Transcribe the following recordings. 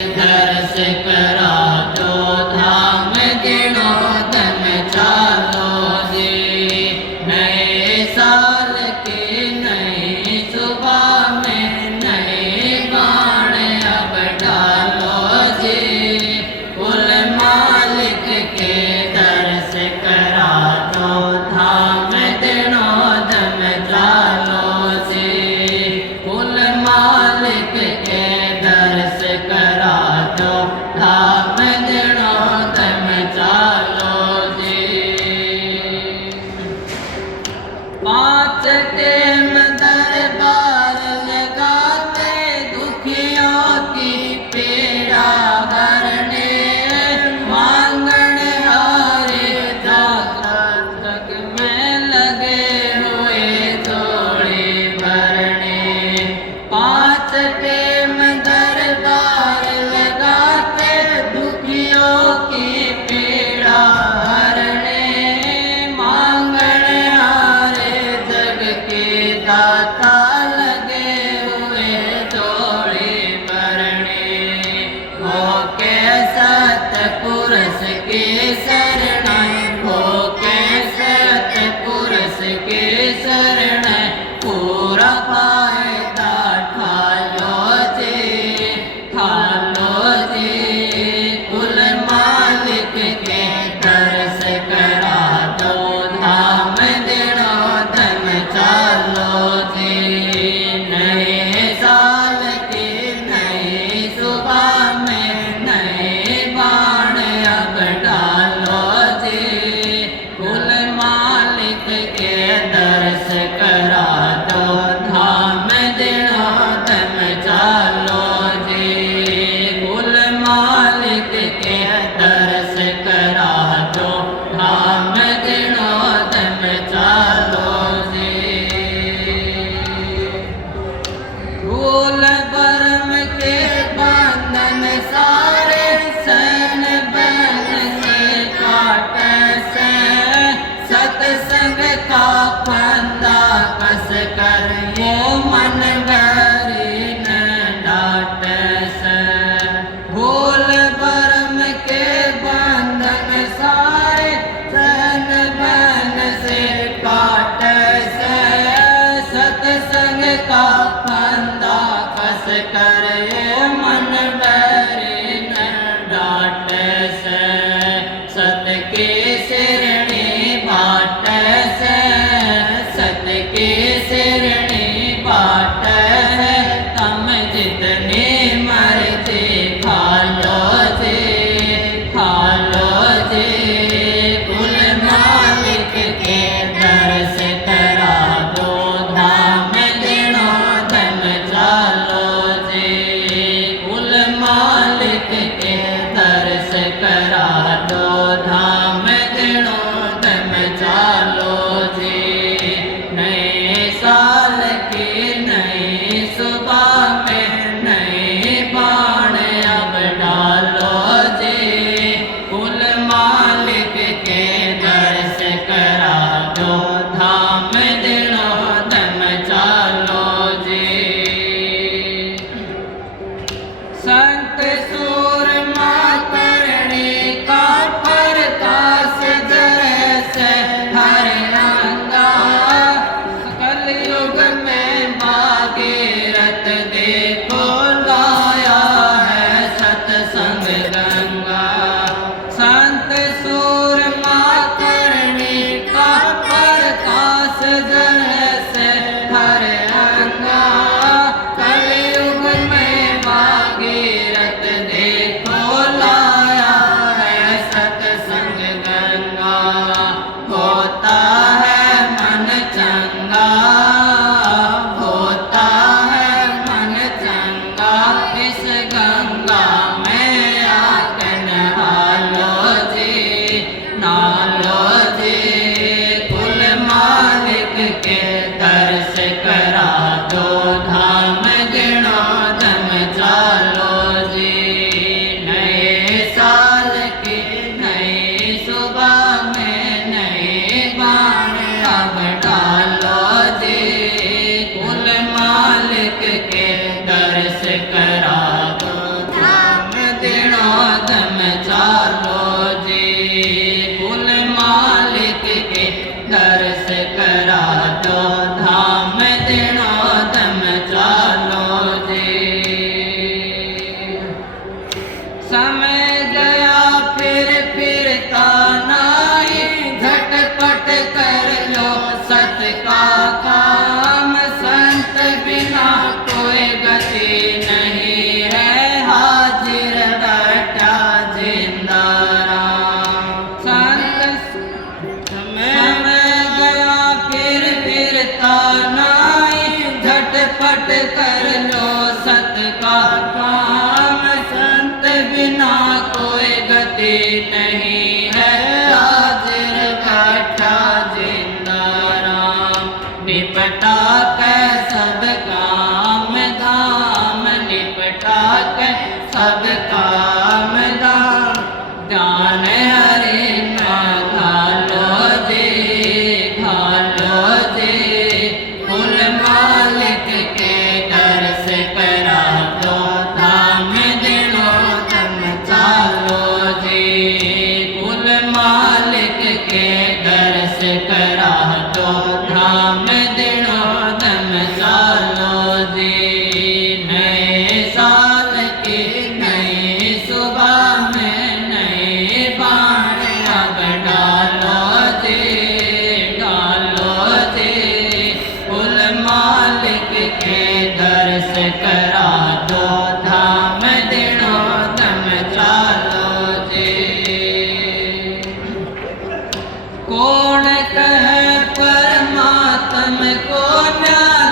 दर्श करा दो धाम गिनो दम चालो जी। नए साल की नई सुबह में नए बाण अब डालो जी। कुल मालिक के दर्श करा दो धाम गिनो दम चालो जी। कुल मालिक के दर्श करा दो धाम गिनो दम चालो जी। पाँच टेम दरबार लगाते दुखियों की पीड़ा भरने मांगण हारे दाता जग में लगे हुए जोड़ी भरने। पाँच टेम दरबार लगाते दुखियों की पीड़ा भरने मांगण हारे जग के दाता लगे हुए जोड़ी भरने। हो के सतपुरुष के शरण हो के सतपुरुष के शरण पूरा फायदा ठालो जी ठालो जी। कुल मालिक के दर्श करा दो धाम गिनो दम चालो जी। नए साल की नई सुबह में नए बाण अब डालो जी। कुल मालिक के दर्श करा दो धाम गिनो दम चालो जी। कुल मालिक के दर्श करा दो धाम गिनो दम चालो जी। फूल बरम के बंधन सारे सन बन से काट से सत्संग का फंदा कस कर ये मन भरी न डाट से। फूल बरम के बंधन सारे सन बन से काट से सत्संग का फंदा कस कर ये मन भरी न डाट से। सत के सिरणी बाट से सत के सिरणी बाट है तम जितने मर्जी खा लो जी खा लो जी। कुल मालिक के दर्श करा दो धाम गिनो दम चालो जी। कुल मालिक के दर्श करा दो धाम गिनो दम चालो जी। नए साल की नई सुबह में नए बाण अब डालो जी। कुल मालिक के दर्श करा दो धाम गिनो दम चालो जी। संत सूरमा करने का प्रकाश जैसे हर अंगा। कलयुग में भागीरथ देखो लाया है सत्संग गंगा। संत सूरमा करने का प्रकाश जैसे हर अंगा। कलयुग में भागीरथ समय गया फिरता नाई, झटपट कर लो सत का काम। संत बिना कोई गति नहीं है, हाजिर बैठा जिंदा राम। संत समय गया फिरता नाई, झटपट कर लो सत का काम। संत बिना कोई गति नहीं है, हाजिर बैठा जिंदा राम। निपटा के सब काम धाम, निपटा के सब काम धाम। ध्यान हरि में घालो जी, कुल मालिक के डर से करा दो धाम दिनो दम चालो जी। कुल मालिक के डर से करा दो धाम दिनो दम चालो जी। नए साल की नई सुबह में नए बाण अब डालो जी, डालो जी। कुल मालिक के दर से करा दो धाम दिनो दम चालो जी। कौन कहे परमात्म को न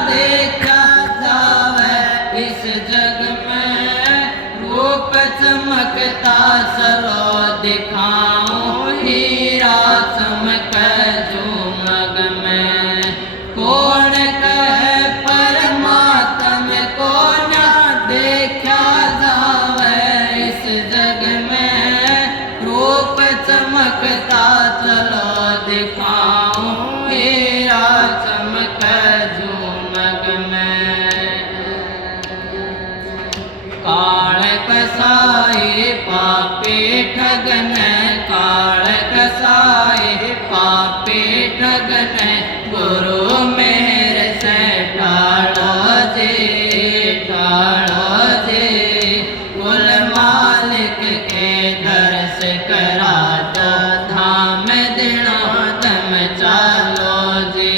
देखा जावे इस जग में। रूप चमकता सरो दिखाऊं, हीरा चमक झूमग में। कौन कहे परमात्म को न देखा जावे इस जग में। रूप चमकता चलो दिखाऊं, हीरा चमक झूमग में। काल कसाई पापी ठगन, काल कसाई पापी ठगन। गुरु मेर से टालो जी, टालो जी। कुल मालिक के दर्श करा दो धाम दिनो दम चालो जी।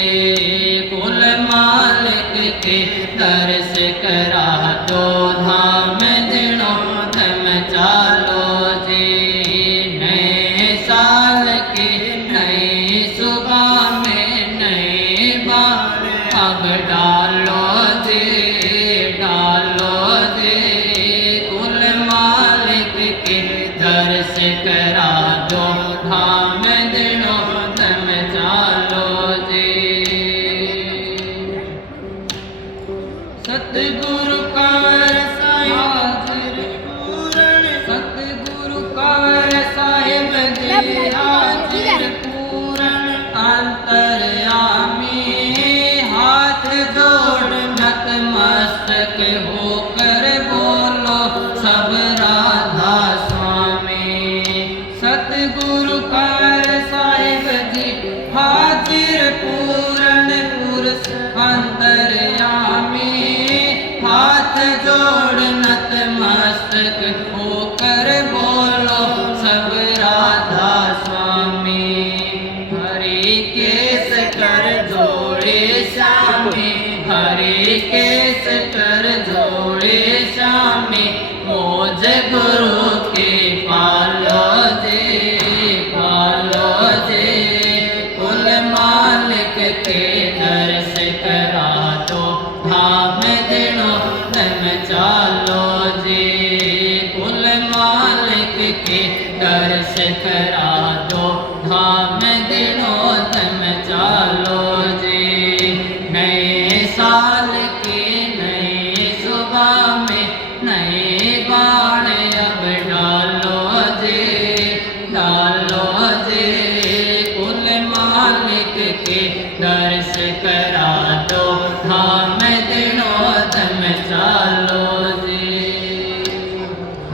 कुल मालिक के दर्श करा दो धाम दिनो दम चालो जी। नए साल की नई सुबह में नए बाण अब डालो जी, डालो जी। कुल मालिक के दर्श करा दो धाम दिनो दम चालो जी। सतगुरु कंवर साहिब पूरण, सतगुरु कंवर साहिब जी हाजिर पूरण। अंतर्यामी हाथ जोड़ नतमस्तक होकर बोलो सब राधा स्वामी। सतगुरु कंवर साहिब जी हाजिर पूरण पुरुष अंतर्यामी। हाथ जोड़ नतमस्तक होकर बोलो सब राधा स्वामी। हरि केस कर जोड़े श्यामी, हरि केस कर जोड़े श्यामी। मोज गुरु के पालो जी, पालो जी। कुल मालिक के दर्श करा दो धाम दिनो दम चालो जी। कुल मालिक के दर्श करा दो धाम दिनो